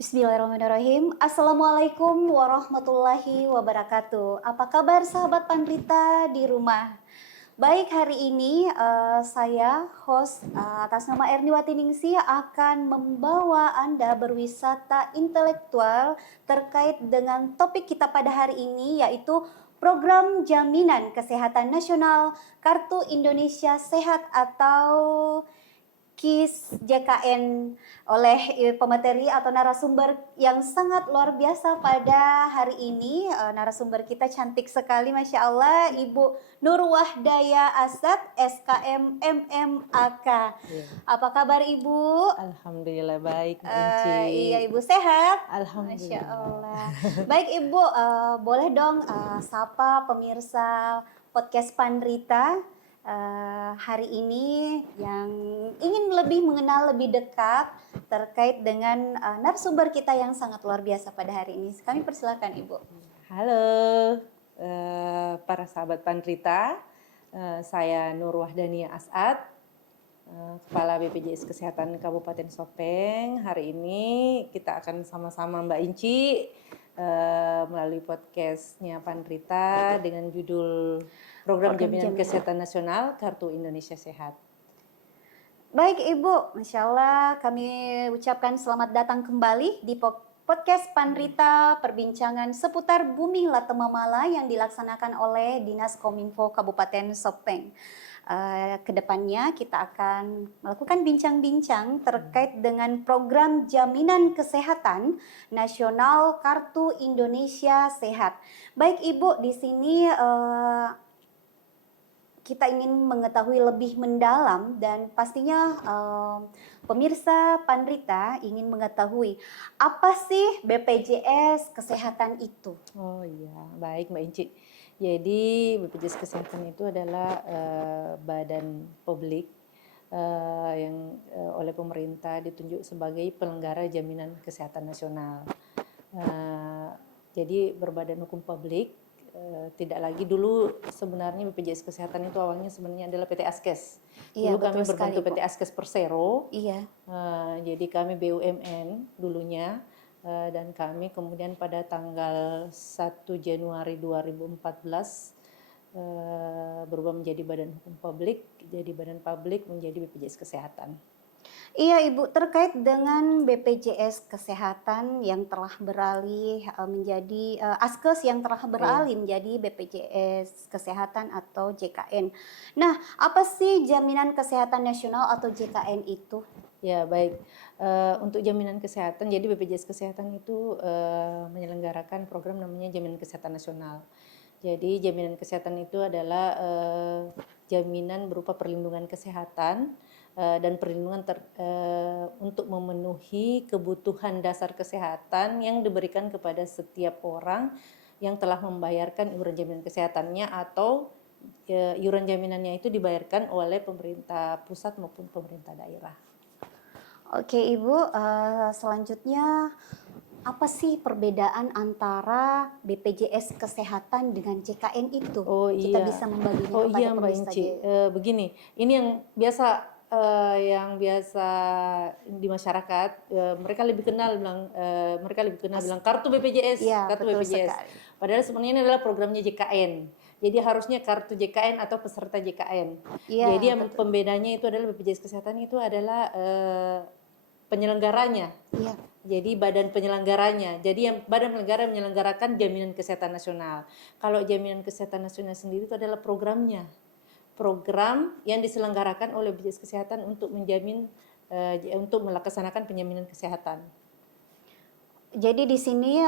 Bismillahirrahmanirrahim. Assalamualaikum warahmatullahi wabarakatuh. Apa kabar sahabat Pandrita di rumah? Baik, hari ini saya host atas nama Erniwati Ningsih akan membawa Anda berwisata intelektual terkait dengan topik kita pada hari ini, yaitu Program Jaminan Kesehatan Nasional Kartu Indonesia Sehat atau KIS JKN oleh pemateri atau narasumber yang sangat luar biasa pada hari ini. Narasumber kita cantik sekali, Masya Allah, Ibu Nur Wahdaya Asad, SKM MMAK. Iya. Apa kabar Ibu? Alhamdulillah baik, Mbak Inci. Iya, Ibu sehat? Masya Alhamdulillah. Allah. Baik Ibu, boleh dong sapa pemirsa podcast Pandrita hari ini yang ingin lebih mengenal lebih dekat terkait dengan narasumber kita yang sangat luar biasa pada hari ini. Kami persilakan Ibu. Halo para sahabat Pandrita, saya Nur Wahdania Asad, Kepala BPJS Kesehatan Kabupaten Sopeng. Hari ini kita akan sama-sama Mbak Inci melalui podcastnya Pandrita dengan judul Program Jaminan Kesehatan Nasional Kartu Indonesia Sehat. Baik Ibu, Masya Allah kami ucapkan selamat datang kembali di podcast Pandrita, perbincangan seputar Bumi Latemamala yang dilaksanakan oleh Dinas Kominfo Kabupaten Sopeng. Kedepannya kita akan melakukan bincang-bincang terkait dengan program jaminan kesehatan nasional Kartu Indonesia Sehat. Baik Ibu, di sini kita ingin mengetahui lebih mendalam dan pastinya pemirsa Pandrita ingin mengetahui apa sih BPJS Kesehatan itu? Oh iya, baik Mbak Inci. Jadi BPJS Kesehatan itu adalah badan publik yang oleh pemerintah ditunjuk sebagai penyelenggara jaminan kesehatan nasional. Jadi berbadan hukum publik, tidak lagi dulu sebenarnya BPJS Kesehatan itu awalnya sebenarnya adalah PT Askes. Iya, dulu kami betul berbentuk sekali, PT Askes Persero. Iya. Jadi kami BUMN dulunya. Dan kami kemudian pada tanggal 1 Januari 2014 berubah menjadi badan hukum publik, jadi badan publik menjadi BPJS Kesehatan. Iya Ibu, terkait dengan BPJS Kesehatan yang telah beralih menjadi Askes yang telah beralih menjadi BPJS Kesehatan atau JKN. Nah, apa sih Jaminan Kesehatan Nasional atau JKN itu? Ya baik, untuk jaminan kesehatan, jadi BPJS Kesehatan itu menyelenggarakan program namanya Jaminan Kesehatan Nasional. Jadi jaminan kesehatan itu adalah jaminan berupa perlindungan kesehatan dan perlindungan untuk memenuhi kebutuhan dasar kesehatan yang diberikan kepada setiap orang yang telah membayarkan iuran jaminan kesehatannya atau iuran jaminannya itu dibayarkan oleh pemerintah pusat maupun pemerintah daerah. Oke Ibu, selanjutnya apa sih perbedaan antara BPJS Kesehatan dengan JKN itu? Oh Kita iya. bisa membaginya Oh kepada iya Mbak pemirsa. Inci. Begini, ini yang biasa di masyarakat, mereka lebih kenal bilang kartu BPJS, Iya, kartu betul BPJS. sekali. Padahal sebenarnya ini adalah programnya JKN. Jadi harusnya kartu JKN atau peserta JKN. Iya, Jadi yang pembedanya itu adalah BPJS Kesehatan itu adalah penyelenggaranya. Iya. Jadi badan penyelenggaranya. Jadi yang badan penyelenggara menyelenggarakan jaminan kesehatan nasional. Kalau jaminan kesehatan nasional sendiri itu adalah programnya. Program yang diselenggarakan oleh BPJS Kesehatan untuk menjamin untuk melaksanakan penjaminan kesehatan. Jadi di sini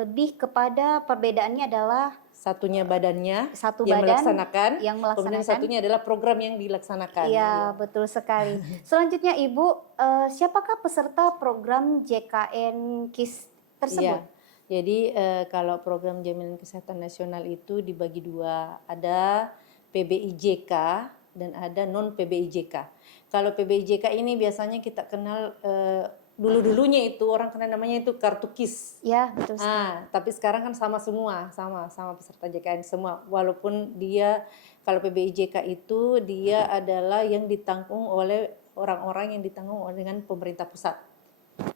lebih kepada perbedaannya adalah satunya badannya satu yang badan melaksanakan, yang melaksanakan. kemudian satunya adalah program yang dilaksanakan. Iya, betul sekali. Selanjutnya Ibu, siapakah peserta program JKN KIS tersebut? Iya. Jadi kalau program jaminan kesehatan nasional itu dibagi dua, ada PBIJK dan ada non PBIJK. Kalau PBIJK ini biasanya kita kenal dulu-dulunya itu orang kenal namanya itu kartu KIS. Ya, betul sekali. Tapi sekarang kan sama semua, sama peserta JKN semua. Walaupun dia kalau PBIJK itu dia adalah yang ditanggung oleh orang-orang yang ditanggung dengan pemerintah pusat.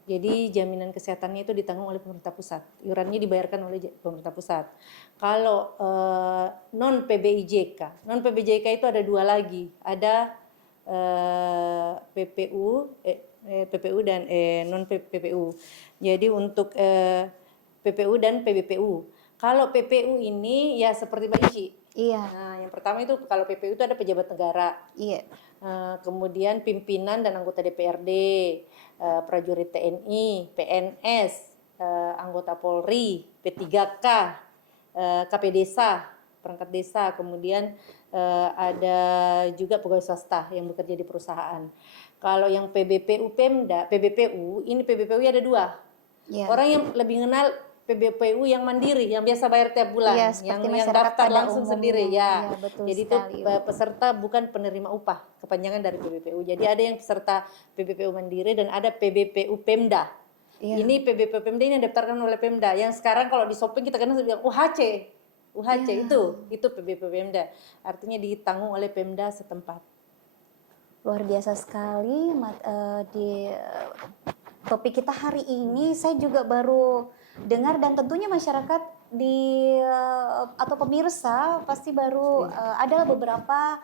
Jadi jaminan kesehatannya itu ditanggung oleh pemerintah pusat. Iurannya dibayarkan oleh pemerintah pusat. Kalau non PBIJK, non PBIJK itu ada dua lagi. Ada PPU dan non PPU. Jadi untuk PPU dan PBPU. Kalau PPU ini ya seperti Mbak Ici. Iya. Nah, yang pertama itu kalau PPU itu ada pejabat negara. Iya. Kemudian pimpinan dan anggota DPRD, prajurit TNI, PNS, anggota Polri, P3K, KP Desa, perangkat desa, kemudian ada juga pegawai swasta yang bekerja di perusahaan. Kalau yang PBPU Pemda, PBPU, ini PBPU ada dua. Iya. Orang yang lebih kenal PBPU yang mandiri, yang biasa bayar tiap bulan, Iya, yang masyarakat daftar pada langsung umumnya. sendiri ya. Iya, betul Jadi sekali, itu peserta bukan penerima upah, kepanjangan dari PBPU. Jadi ada yang peserta PBPU mandiri dan ada PBPU Pemda. Iya. Ini PBPU Pemda ini yang didaftarkan oleh Pemda. Yang sekarang kalau di shopping kita kenal bilang UHC. UHC itu PBPU Pemda. Artinya ditanggung oleh Pemda setempat. Luar biasa sekali di topik kita hari ini. Saya juga baru dengar dan tentunya masyarakat atau pemirsa pasti baru ada beberapa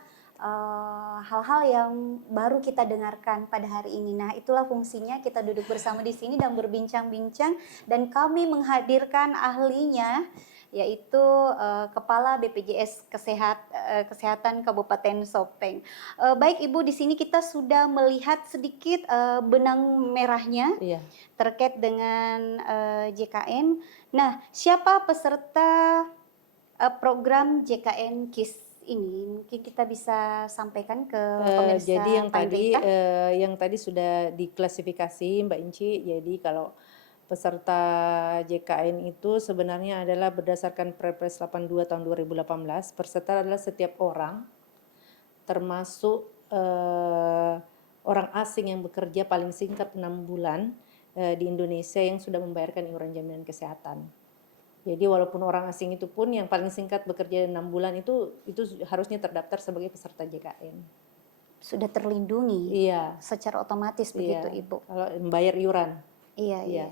hal-hal yang baru kita dengarkan pada hari ini. Nah, itulah fungsinya kita duduk bersama di sini dan berbincang-bincang, dan kami menghadirkan ahlinya, yaitu Kepala BPJS Kesehatan Kabupaten Sopeng. Baik Ibu, di sini kita sudah melihat sedikit benang merahnya terkait dengan JKN. Nah, siapa peserta program JKN KIS ini? Mungkin kita bisa sampaikan ke pemirsa. Jadi yang tadi sudah diklasifikasi Mbak Inci. Jadi kalau peserta JKN itu sebenarnya adalah berdasarkan Perpres 82 tahun 2018. Peserta adalah setiap orang, termasuk orang asing yang bekerja paling singkat 6 bulan di Indonesia yang sudah membayarkan iuran jaminan kesehatan. Jadi walaupun orang asing itu pun yang paling singkat bekerja 6 bulan itu harusnya terdaftar sebagai peserta JKN. Sudah terlindungi secara otomatis begitu Ibu. Kalau membayar iuran. Iya.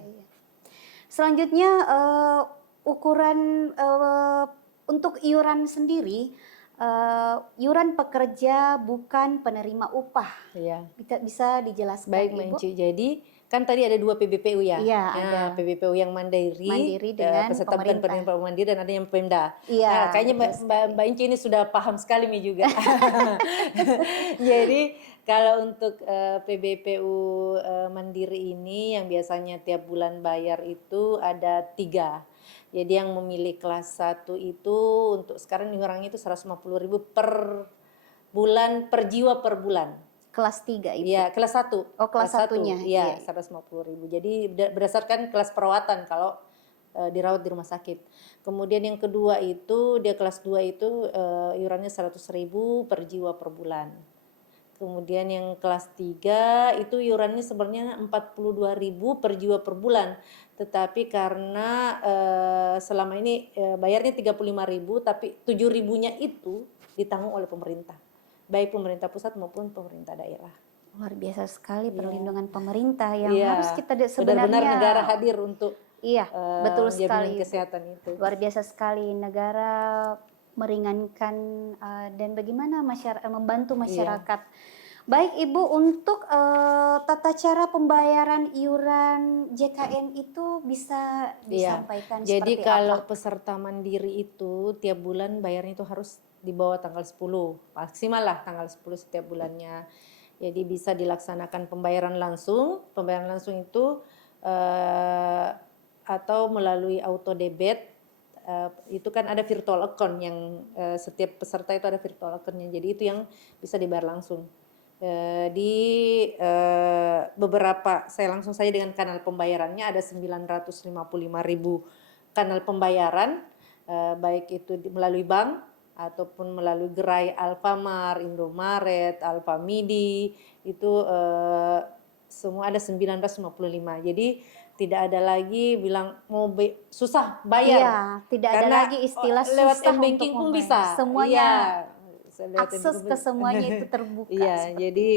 Selanjutnya ukuran untuk iuran sendiri, iuran pekerja bukan penerima upah. Bisa dijelaskan Baik, Ibu? Mbak Inci. Jadi kan tadi ada dua PBPU ya. Iya, ada. PBPU yang mandiri dengan peserta bukan penerima mandiri, dan ada yang Pemda. Iya. Nah, kayaknya Mbak Inci ini sudah paham sekali nih juga. Jadi kalau untuk PBPU mandiri ini yang biasanya tiap bulan bayar itu ada 3. Jadi yang memilih kelas 1 itu untuk sekarang iurannya itu 150.000 per bulan, per jiwa per bulan. Kelas 3 Ibu? Iya, kelas 1. Oh, kelas 1-nya. Iya, 150.000. Jadi berdasarkan kelas perawatan kalau dirawat di rumah sakit. Kemudian yang kedua itu dia kelas 2 itu iurannya 100.000 per jiwa per bulan. Kemudian yang kelas 3 itu iurannya sebenarnya 42.000 per jiwa per bulan. Tetapi karena selama ini bayarnya 35.000, tapi 7.000-nya itu ditanggung oleh pemerintah. Baik pemerintah pusat maupun pemerintah daerah. Luar biasa sekali perlindungan pemerintah yang harus kita sebenarnya benar-benar negara hadir untuk betul sekali kesehatan itu. Luar biasa sekali negara meringankan dan bagaimana membantu masyarakat. Baik Ibu, untuk tata cara pembayaran iuran JKN itu bisa disampaikan seperti apa? Jadi kalau peserta mandiri itu tiap bulan bayarnya itu harus di bawah tanggal 10, maksimal lah tanggal 10 setiap bulannya. Jadi bisa dilaksanakan pembayaran langsung itu atau melalui auto debit. Itu kan ada virtual account yang setiap peserta itu ada virtual accountnya. Jadi itu yang bisa dibayar langsung. Di beberapa, saya langsung saja dengan kanal pembayarannya ada 955.000 kanal pembayaran, baik itu melalui bank ataupun melalui gerai Alfamart, Indomaret, Alfamidi, itu semua ada 955. Jadi tidak ada lagi bilang mau susah bayar. Iya, tidak ada lagi istilah lewat susah m-banking pun bisa. Semuanya akses ke semuanya itu terbuka. Iya, jadi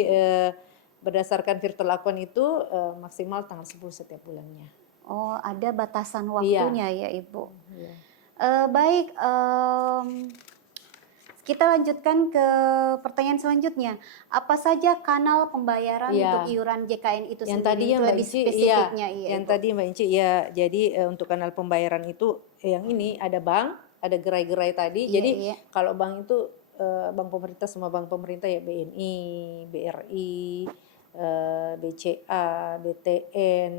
berdasarkan virtual account itu maksimal tanggal 10 setiap bulannya. Oh, ada batasan Iya. waktunya ya Ibu. Iya. Baik, kita lanjutkan ke pertanyaan selanjutnya. Apa saja kanal pembayaran Iya. untuk iuran JKN itu Yang sendiri? tadi ya Itu Mbak lebih Inci, iya. spesifiknya, iya Yang Ibu. tadi Mbak Inci, ya. Jadi untuk kanal pembayaran itu yang ini ada bank, ada gerai-gerai tadi. Iya, Jadi iya. kalau bank itu bank pemerintah, semua bank pemerintah ya, BNI, BRI, BCA, BTN,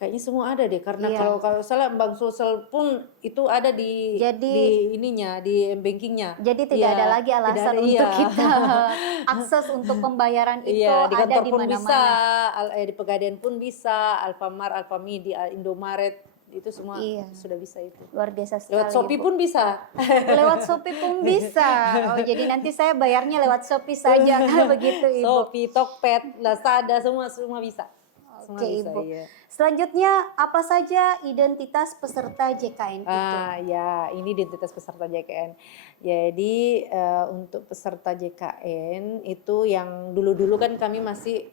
kayaknya semua ada deh, karena Iya. kalau salah bank sosial pun itu ada di Jadi- ininya, di bankingnya. Jadi tidak Iya, ada lagi tidak alasan ada, untuk iya. kita akses untuk pembayaran itu Iya, di ada kantor di pun bisa, mana-mana. di Pegadaian pun bisa, Alfamart, Alfamidi, di Indomaret, itu semua Iya. sudah bisa itu. Luar biasa sekali. Lewat Shopee Ibu. pun bisa. Lewat Shopee pun bisa. Oh, jadi nanti saya bayarnya lewat Shopee saja kan begitu Ibu. Shopee, Tokped, Lazada, semua bisa. Semua Oke bisa, Ibu. iya. Selanjutnya apa saja identitas peserta JKN itu? Ya, ini identitas peserta JKN. Jadi untuk peserta JKN itu yang dulu-dulu kan kami masih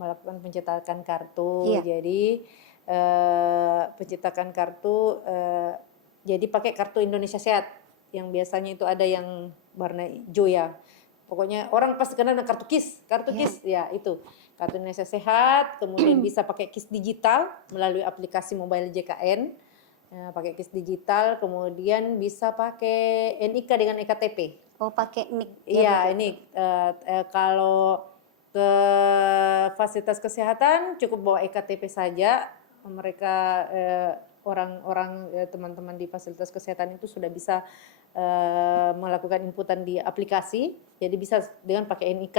melakukan pencetakan kartu. Iya. Jadi pencetakan kartu, jadi pakai kartu Indonesia Sehat yang biasanya itu ada yang warna hijau ya. Pokoknya orang pasti kenal dengan kartu KIS, KIS ya itu. Kartu Indonesia Sehat, kemudian bisa pakai KIS digital melalui aplikasi mobile JKN, pakai KIS digital, kemudian bisa pakai NIK dengan EKTP. Oh, pakai NIK. Iya, ini kalau ke fasilitas kesehatan cukup bawa EKTP saja. Mereka orang-orang teman-teman di fasilitas kesehatan itu sudah bisa melakukan inputan di aplikasi, jadi bisa dengan pakai NIK.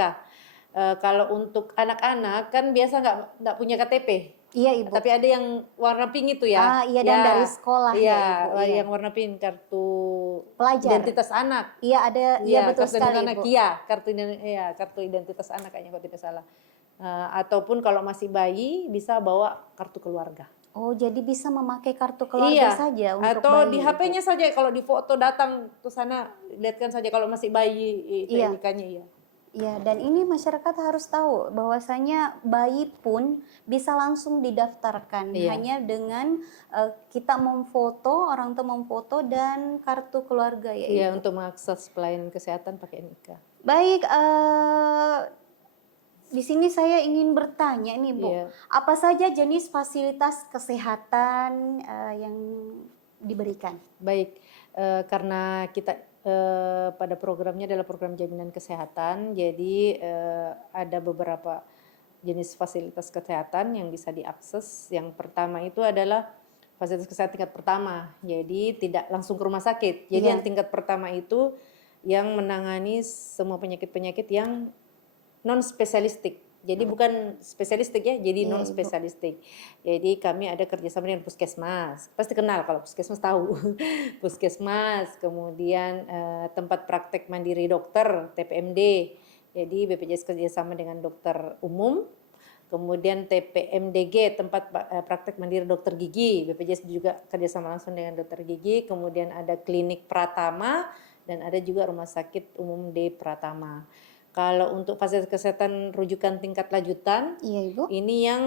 Kalau untuk anak-anak kan biasa nggak punya KTP. Iya Ibu. Tapi ada yang warna pink itu ya. Iya, dan dari sekolah iya, ya Ibu. Iya. Yang warna pink, kartu Pelajar. identitas anak. Iya ada, iya betul kartu sekali anak, Ibu. iya, kartu identitas anak kayaknya kalau tidak salah. Ataupun kalau masih bayi bisa bawa kartu keluarga. Oh, jadi bisa memakai kartu keluarga saja untuk atau bayi, di HP-nya saja, kalau di foto datang ke sana lihatkan saja kalau masih bayi itu NIK-nya iya. Iya, dan ini masyarakat harus tahu bahwasanya bayi pun bisa langsung didaftarkan hanya dengan kita memfoto, orang tua memfoto dan kartu keluarga ya. Iya, untuk mengakses pelayanan kesehatan pakai NIK. Baik, di sini saya ingin bertanya nih Bu, apa saja jenis fasilitas kesehatan yang diberikan? Baik, karena kita pada programnya adalah program jaminan kesehatan, jadi ada beberapa jenis fasilitas kesehatan yang bisa diakses. Yang pertama itu adalah fasilitas kesehatan tingkat pertama, jadi tidak langsung ke rumah sakit. Jadi yang tingkat pertama itu yang menangani semua penyakit-penyakit yang non spesialistik. Jadi bukan spesialistik ya, jadi non spesialistik. Jadi kami ada kerjasama dengan puskesmas. Pasti kenal kalau puskesmas tahu. Puskesmas, kemudian tempat praktek mandiri dokter (TPMD). Jadi BPJS kerjasama dengan dokter umum. Kemudian TPMDG, tempat praktek mandiri dokter gigi. BPJS juga kerjasama langsung dengan dokter gigi. Kemudian ada klinik Pratama dan ada juga rumah sakit umum D Pratama. Kalau untuk fasilitas kesehatan rujukan tingkat lanjutan, Ibu. Ini yang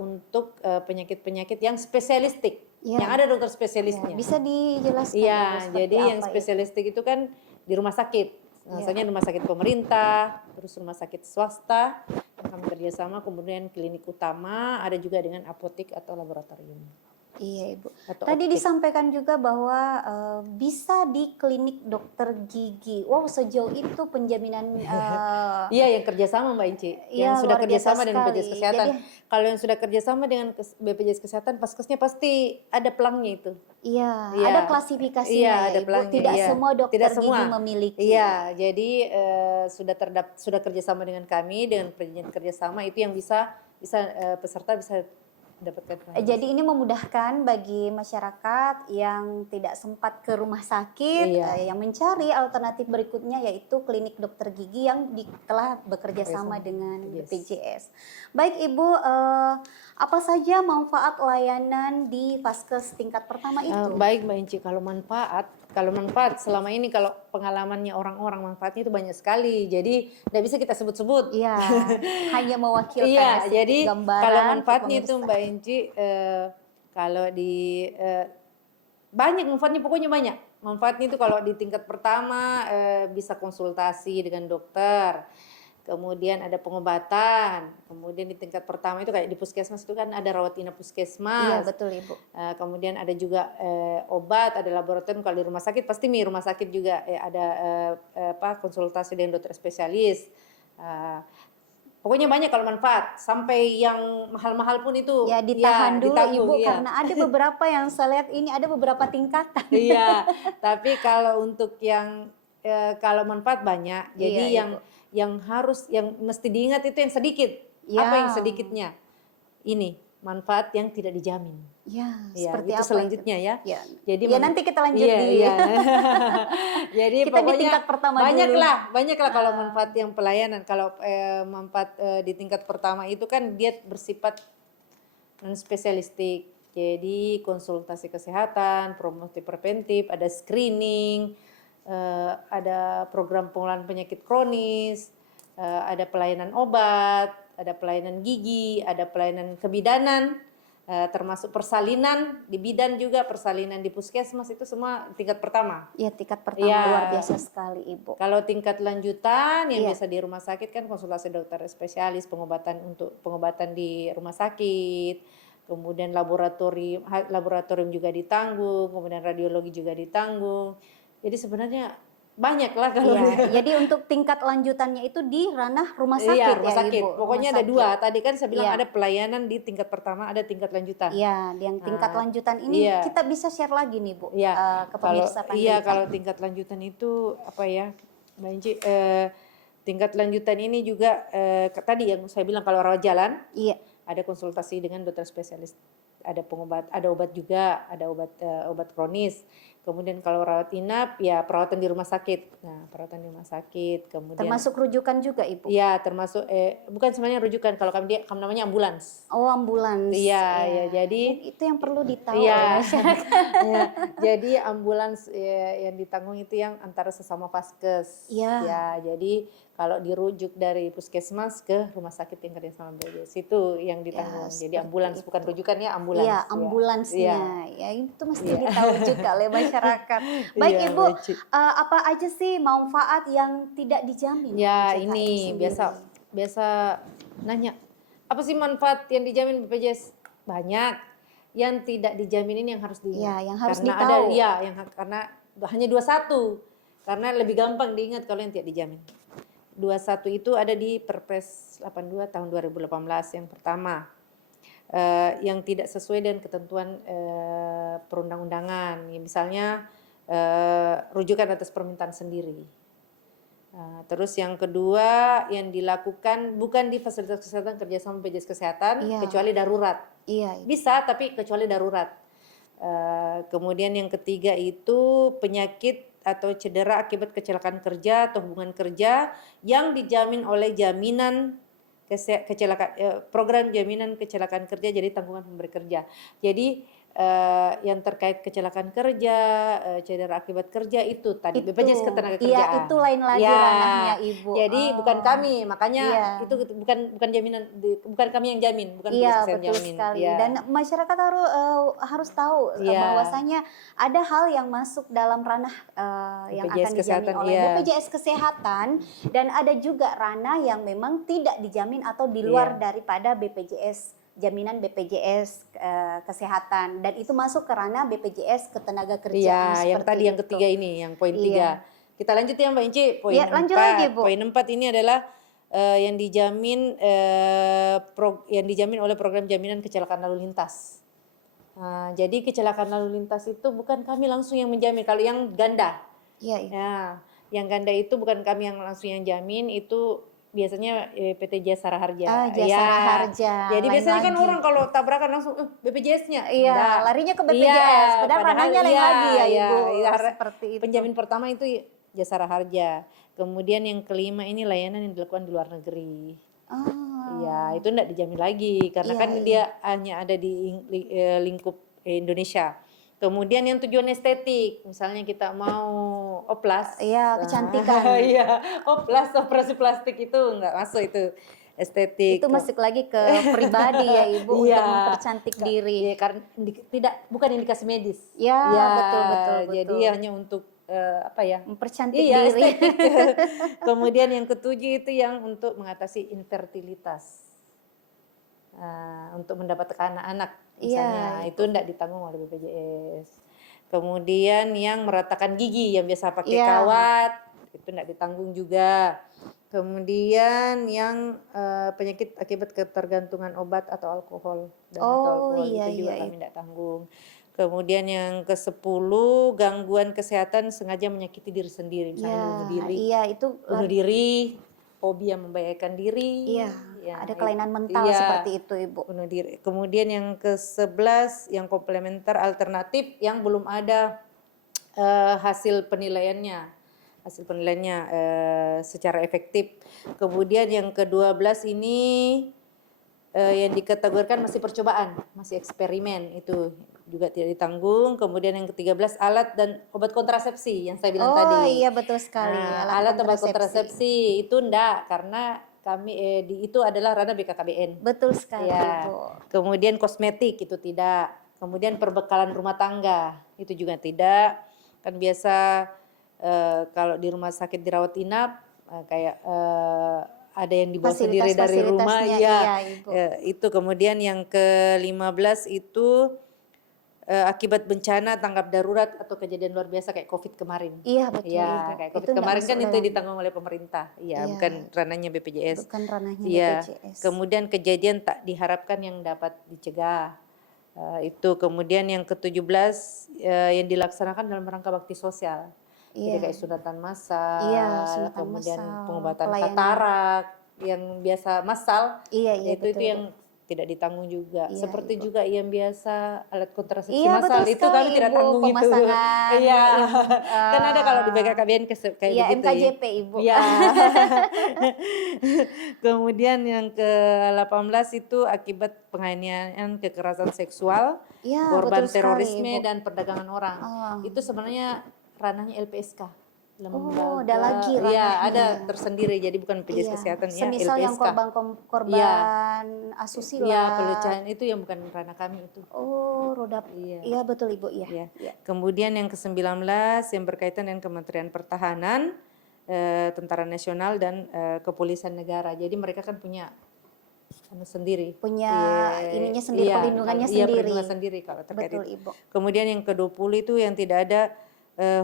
untuk penyakit-penyakit yang spesialistik, yang ada dokter spesialisnya. Bisa dijelaskan? Iya, jadi yang spesialistik itu kan di rumah sakit, misalnya rumah sakit pemerintah, terus rumah sakit swasta, kami kerjasama, kemudian klinik utama, ada juga dengan apotek atau laboratorium. Iya Ibu. Tadi disampaikan juga bahwa bisa di klinik dokter gigi. Wow, sejauh itu penjaminan. Iya, yang kerjasama Mbak Inci, yang sudah kerjasama dengan BPJS Kesehatan. Kalau yang sudah kerjasama dengan BPJS Kesehatan, paskesnya pasti ada pelangnya itu. Iya, ada klasifikasinya. Iya, ada pelangnya. Tidak semua dokter gigi memiliki. Iya, jadi sudah kerjasama dengan kami, dengan perjanjian kerjasama itu yang bisa peserta bisa dapatkan. Jadi ini memudahkan bagi masyarakat yang tidak sempat ke rumah sakit, yang mencari alternatif berikutnya yaitu klinik dokter gigi yang telah bekerja sama dengan BPJS. Baik Ibu, apa saja manfaat layanan di Vaskes tingkat pertama itu? Baik Mbak Inci, kalau manfaat Kalau manfaat selama ini kalau pengalamannya orang-orang manfaatnya itu banyak sekali. Jadi tidak bisa kita sebut-sebut. Iya, hanya mewakilkan ya Iya, sedikit jadi kalau gambaran untuk manfaatnya itu pemirsa. Mbak Enci, kalau di banyak manfaatnya, pokoknya banyak. Manfaatnya itu kalau di tingkat pertama bisa konsultasi dengan dokter. Kemudian ada pengobatan, kemudian di tingkat pertama itu kayak di puskesmas itu kan ada rawat inap Iya, puskesmas. betul Ibu. Kemudian ada juga obat, ada laboratorium. Kalau di rumah sakit pasti di rumah sakit juga ada konsultasi dengan dokter spesialis. Eh, Pokoknya banyak kalau manfaat, sampai yang mahal-mahal pun itu Ya ditahan dulu ditanggung, Ibu, iya. karena ada beberapa yang saya lihat ini ada beberapa tingkatan. Iya, tapi kalau untuk yang kalau manfaat banyak. Jadi Iya, Ibu. yang mesti diingat itu yang sedikit. Apa yang Ya, sedikitnya? Ini manfaat yang tidak dijamin. ya Ya, seperti itu apa selanjutnya ya. Ya, Jadi ya nanti kita lanjut iya, di iya. Jadi kita di pokoknya tingkat pertama dulu. banyaklah kalau manfaat yang pelayanan. Kalau manfaat di tingkat pertama itu kan dia bersifat non spesialistik. Jadi konsultasi kesehatan, promosi preventif, ada screening, ada program pengelolaan penyakit kronis, ada pelayanan obat, ada pelayanan gigi, ada pelayanan kebidanan, termasuk persalinan di bidan juga, persalinan di puskesmas, itu semua tingkat pertama. Ya, tingkat pertama Ya. luar biasa sekali Ibu. Kalau tingkat lanjutan yang Iya. biasa di rumah sakit kan konsultasi dokter spesialis, pengobatan di rumah sakit, kemudian laboratorium juga ditanggung, kemudian radiologi juga ditanggung. Jadi sebenarnya banyak lah kalau Iya, jadi untuk tingkat lanjutannya itu di ranah rumah sakit iya, rumah ya sakit. Ibu. Pokoknya Rumah ada dua. sakit. Tadi kan saya bilang Iya. ada pelayanan di tingkat pertama, ada tingkat lanjutan. Iya, yang tingkat Nah, lanjutan ini iya. kita bisa share lagi nih Bu Iya, ke pemirsa Pandrita. kalau tingkat lanjutan itu apa ya, Mbak Inci, tingkat lanjutan ini juga tadi yang saya bilang kalau rawat jalan, Iya. ada konsultasi dengan dokter spesialis, ada obat juga, ada obat kronis. Kemudian kalau rawat inap ya perawatan di rumah sakit. Nah, perawatan di rumah sakit, kemudian Termasuk rujukan juga Ibu. iya, termasuk bukan sebenarnya rujukan, kalau kami namanya ambulans. Oh, ambulans. Iya, ya, jadi itu yang perlu ditahu iya. oleh masyarakat. Ya, jadi ambulans yang ditanggung itu yang antara sesama vaskes. Iya. Ya, jadi kalau dirujuk dari puskesmas ke rumah sakit yang kerjasama BPJS itu yang ditanggung. Jadi seperti ambulans itu. bukan rujukannya ambulans. Iya, ambulansnya. Ya, itu mesti Iya. ditahu juga oleh masyarakat. Baik Iya, Ibu, Ci. apa aja sih manfaat yang tidak dijamin Ya, oleh JKN ini sendiri? biasa nanya, apa sih manfaat yang dijamin BPJS? Banyak. Yang tidak dijamin ini yang harus diingat. Iya, yang harus karena ditahu. karena hanya 21. Karena lebih gampang diingat kalau yang tidak dijamin. 21 itu ada di Perpres 82 tahun 2018 yang pertama. Yang tidak sesuai dengan ketentuan perundang-undangan. Ya, misalnya rujukan atas permintaan sendiri. Terus yang kedua yang dilakukan bukan di fasilitas kesehatan kerjasama BPJS Kesehatan, Iya. kecuali darurat. Iya. Bisa tapi kecuali darurat. Kemudian yang ketiga itu penyakit atau cedera akibat kecelakaan kerja atau hubungan kerja yang dijamin oleh jaminan program jaminan kecelakaan kerja, jadi tanggungan pemberi kerja. Jadi yang terkait kecelakaan kerja, cedera akibat kerja itu tadi BPJS Ketenagakerjaan. Iya, itu lain lagi Ya, ranahnya Ibu. jadi bukan kami, makanya Iya. itu bukan jaminan, bukan kami yang jamin, bukan Iya, BPJS yang betul jamin. sekali. Ya. Dan masyarakat harus tahu Iya. bahwasanya ada hal yang masuk dalam ranah yang BPJS akan dijamin Kesehatan, oleh iya. BPJS Kesehatan, dan ada juga ranah yang memang tidak dijamin atau di luar Iya. daripada BPJS, jaminan BPJS Kesehatan, dan itu masuk ke ranah BPJS Ketenagakerjaan. Iya, yang seperti tadi yang itu. ketiga ini, yang poin Iya. 3. Kita lanjut ya Mbak Inci, poin Iya, 4. lanjut lagi, Bu. Poin 4 ini adalah yang dijamin oleh program jaminan kecelakaan lalu lintas. Nah, jadi kecelakaan lalu lintas itu bukan kami langsung yang menjamin. Kalau yang ganda, Iya, iya. ya, yang ganda itu bukan kami yang langsung yang jamin, itu biasanya PT Jasara Harja. Jasara Harja. Jadi Lain biasanya kan lagi. orang kalau tabrakan langsung BPJS-nya. Iya, Enggak. larinya ke BPJS, Iya, padahal ranahnya lain lagi ya Ibu. iya, Seperti itu. penjamin pertama itu Jasara Harja. Kemudian yang kelima ini layanan yang dilakukan di luar negeri. Oh. Iya, itu enggak dijamin lagi karena Iya, kan iya. dia hanya ada di lingkup Indonesia. Kemudian yang tujuan estetik, misalnya kita mau oplas. Iya, kecantikan. Iya, oplas, operasi plastik itu nggak masuk itu estetik. Itu masuk lagi ke pribadi ya Ibu Iya. untuk mempercantik diri. Iya, karena bukan indikasi medis. Ya, Iya, betul. jadi hanya untuk apa ya? Mempercantik Iya, diri. estetik. Kemudian yang ketujuh itu yang untuk mengatasi infertilitas. Untuk mendapatkan anak-anak misalnya, itu tidak ditanggung oleh BPJS. Kemudian yang meratakan gigi yang biasa pakai kawat, itu tidak ditanggung juga. Kemudian yang penyakit akibat ketergantungan obat atau alkohol Iya, itu juga iya, kami tidak tanggung. Kemudian yang ke-10 gangguan kesehatan sengaja menyakiti diri sendiri, misalnya bunuh diri. Iya, itu Bunuh diri, hobi yang membahayakan diri. Iya, ya, ada kelainan mental iya, seperti itu Ibu. bunuh diri. Kemudian yang ke-11 yang komplementer alternatif yang belum ada hasil penilaiannya secara efektif. Kemudian yang ke-12 ini yang dikategorikan masih percobaan, masih eksperimen, itu juga tidak ditanggung. Kemudian yang ke-13 alat dan obat kontrasepsi yang saya bilang tadi. Oh iya betul sekali. Alat obat kontrasepsi itu enggak, karena kami itu adalah ranah BKKBN. Betul sekali Ya. Ibu. Kemudian kosmetik itu tidak. Kemudian perbekalan rumah tangga itu juga tidak. Kan biasa kalau di rumah sakit dirawat inap kayak ada yang dibawa sendiri dari rumah, iya, Ibu. itu. Kemudian yang ke-15 itu akibat bencana tanggap darurat atau kejadian luar biasa kayak COVID kemarin. Iya betul Ya, Ibu. kayak Itu COVID nggak kemarin kan masuk itu dalam- ditanggung oleh pemerintah. Iya, Iya. bukan ranahnya BPJS. Bukan ranahnya Iya. BPJS. Kemudian kejadian tak diharapkan yang dapat dicegah. Itu. Kemudian yang ke-17 yang dilaksanakan dalam rangka bakti sosial. Jadi kayak sunatan massal, Iya, sunatan kemudian massal, pengobatan pelayanan. katarak yang biasa massal. Iya, itu betul, yang tidak ditanggung juga. Iya, Seperti Ibu. juga yang biasa alat kontrasepsi Iya, massal betul itu kami sekali, tidak Ibu. tanggung itu. Pemasangan Iya. yang, Kan ada kalau di BKKBN kayak Iya, begitu ya. MKJP Ibu. Iya. Kemudian yang ke-18 itu akibat penganiayaan kekerasan seksual, Iya, korban betul sekali, terorisme Ibu. dan perdagangan orang. Itu sebenarnya ranahnya LPSK. Lembaga, ada lagi Iya, ranahnya. ada tersendiri. Jadi bukan BPJS Iya. Kesehatan ya, Semisal yang LPSK. korban asusila. Iya, pelecehan itu yang bukan ranah kami itu. Oh, roda. Iya. Iya, betul Ibu, iya. Ya. Iya. Kemudian yang ke-19 yang berkaitan dengan Kementerian Pertahanan, Tentara Nasional dan Kepolisian Negara. Jadi mereka kan punya sendiri. Punya Iya, ininya sendiri, iya, perlindungannya iya, sendiri. perlindungan sendiri kalau terkait Betul itu. Ibu. Kemudian yang ke-20 itu yang tidak ada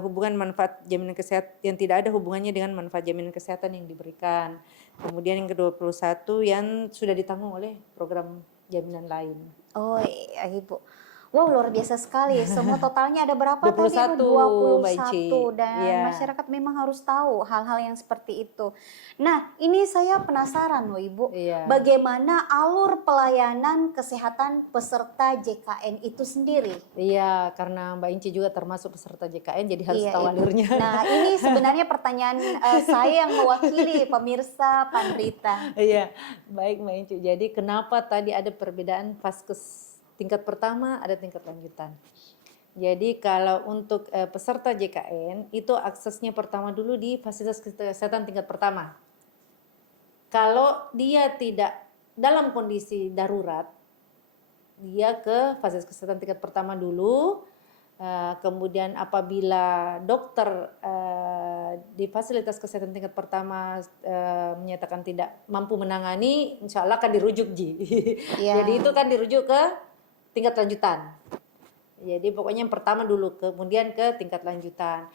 hubungan manfaat jaminan kesehatan, yang tidak ada hubungannya dengan manfaat jaminan kesehatan yang diberikan. Kemudian yang ke-21 yang sudah ditanggung oleh program jaminan lain. Oh iya Ibu. Wow, luar biasa sekali. Semua totalnya ada berapa 21, tadi Ibu? Mbak Ici. 21. Dan Iya. masyarakat memang harus tahu hal-hal yang seperti itu. Nah, ini saya penasaran loh Ibu. Iya. Bagaimana alur pelayanan kesehatan peserta JKN itu sendiri? Iya, karena Mbak Inci juga termasuk peserta JKN, jadi harus Iya, tahu Ibu. alurnya. Nah, ini sebenarnya pertanyaan saya yang mewakili pemirsa Pandrita. Iya, baik Mbak Inci. Jadi kenapa tadi ada perbedaan vaskes tingkat pertama, ada tingkat lanjutan. Jadi kalau untuk peserta JKN itu aksesnya pertama dulu di fasilitas kesehatan tingkat pertama. Kalau dia tidak dalam kondisi darurat, dia ke fasilitas kesehatan tingkat pertama dulu. Kemudian apabila dokter di fasilitas kesehatan tingkat pertama menyatakan tidak mampu menangani, insya Allah akan dirujuk Ji. Iya. Jadi itu kan dirujuk ke tingkat lanjutan. Jadi pokoknya yang pertama dulu, kemudian ke tingkat lanjutan.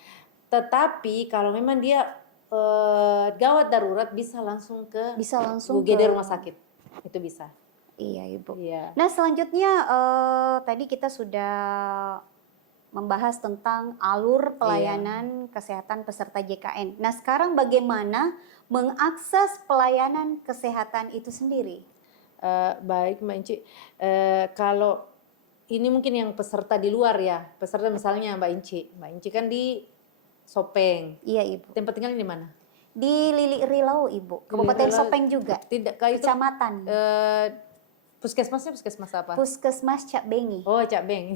Tetapi kalau memang dia gawat darurat bisa langsung ke UGD rumah sakit, itu bisa. Iya Ibu. Iya. Nah selanjutnya tadi kita sudah membahas tentang alur pelayanan kesehatan peserta JKN. Nah sekarang bagaimana mengakses pelayanan kesehatan itu sendiri? Baik Mbak Inci, kalau ini mungkin yang peserta di luar ya, peserta misalnya Mbak Inci kan di Sopeng. Iya Ibu. Tempat tinggalnya di mana? Di Lili Rilau Ibu, Kabupaten Rilau. Sopeng juga. Tidak, kayak itu Kecamatan. Puskesmasnya puskesmas apa? Puskesmas Cak Bengi. Oh, Cak Beng.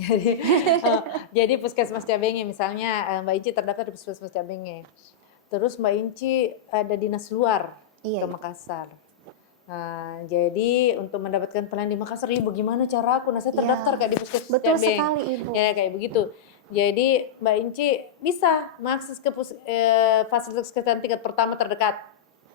Jadi puskesmas Cak Benge misalnya Mbak Inci terdaftar di puskesmas Cak Benge. Terus Mbak Inci ada dinas luar Iya, ke Ibu. Makassar. Nah, jadi untuk mendapatkan pelayanan di Makassar, Ibu gimana cara aku? Nah, saya terdaftar kayak di puskesmas Betul Cak Beng. sekali, Ibu. Ya kayak begitu. Jadi Mbak Inci bisa mengakses ke fasilitas kesehatan tingkat pertama terdekat.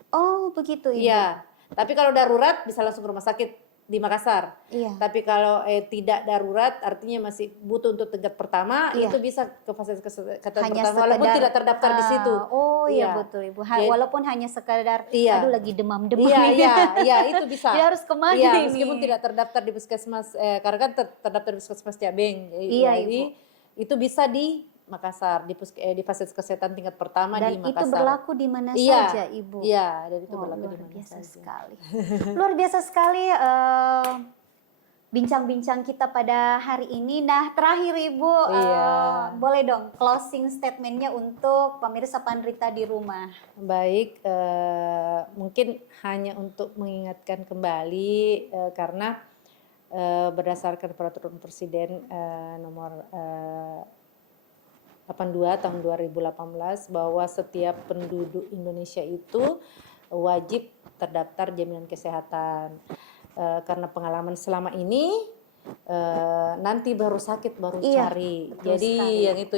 Oh, begitu, Ibu. Iya. Tapi kalau darurat bisa langsung ke rumah sakit di Makassar. Iya. Tapi kalau tidak darurat, artinya masih butuh untuk tingkat pertama, Iya. itu bisa ke fasilitas kesehatan Hanya pertama, walaupun sekedar, tidak terdaftar di situ. oh iya, Iya. betul, Ibu. Jadi- Walaupun hanya sekedar, Iya. aduh lagi demam-demam Iya, ini. iya, itu bisa. Dia harus kemana Iya, ini? meskipun tidak terdaftar di puskesmas, karena kan terdaftar di puskesmas Cabeng. Iya, Jadi Ibu. itu bisa di Makassar, di fasilitas kesehatan tingkat pertama di Dan itu Makassar. berlaku di mana Iya, saja, Ibu. Iya, dan itu Wow, berlaku luar di mana biasa saja. sekali. Luar biasa sekali bincang-bincang kita pada hari ini. Nah, terakhir Ibu, Iya. boleh dong closing statementnya untuk pemirsa Pandrita di rumah. Baik, mungkin hanya untuk mengingatkan kembali karena berdasarkan peraturan Presiden nomor 82 tahun 2018 bahwa setiap penduduk Indonesia itu wajib terdaftar jaminan kesehatan. Karena pengalaman selama ini nanti baru sakit baru Iya, cari. betul Jadi sekali. yang itu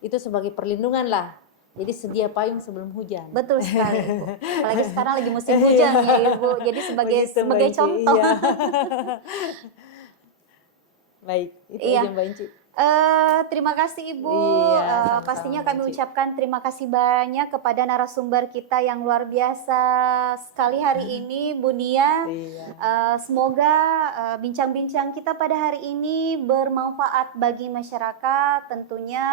itu sebagai perlindungan lah. Jadi sedia payung sebelum hujan. Betul sekali, Ibu. Apalagi sekarang lagi musim hujan ya, Ibu. Jadi sebagai Begitu, Mbak sebagai Inci, contoh. iya. Baik, itu Iya. aja Mbak Inci. Terima kasih Ibu. Iya, sama-sama, Pastinya kami Ci. ucapkan terima kasih banyak kepada narasumber kita yang luar biasa sekali hari ini, Bu Nia. Iya. Semoga bincang-bincang kita pada hari ini bermanfaat bagi masyarakat, tentunya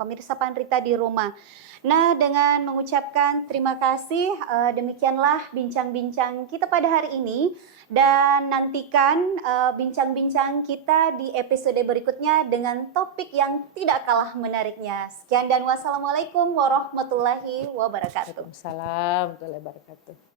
pemirsa Pandrita di rumah. Nah, dengan mengucapkan terima kasih, demikianlah bincang-bincang kita pada hari ini. Dan nantikan bincang-bincang kita di episode berikutnya dengan topik yang tidak kalah menariknya. Sekian dan wassalamualaikum warahmatullahi wabarakatuh. Waalaikumsalam warahmatullahi wabarakatuh.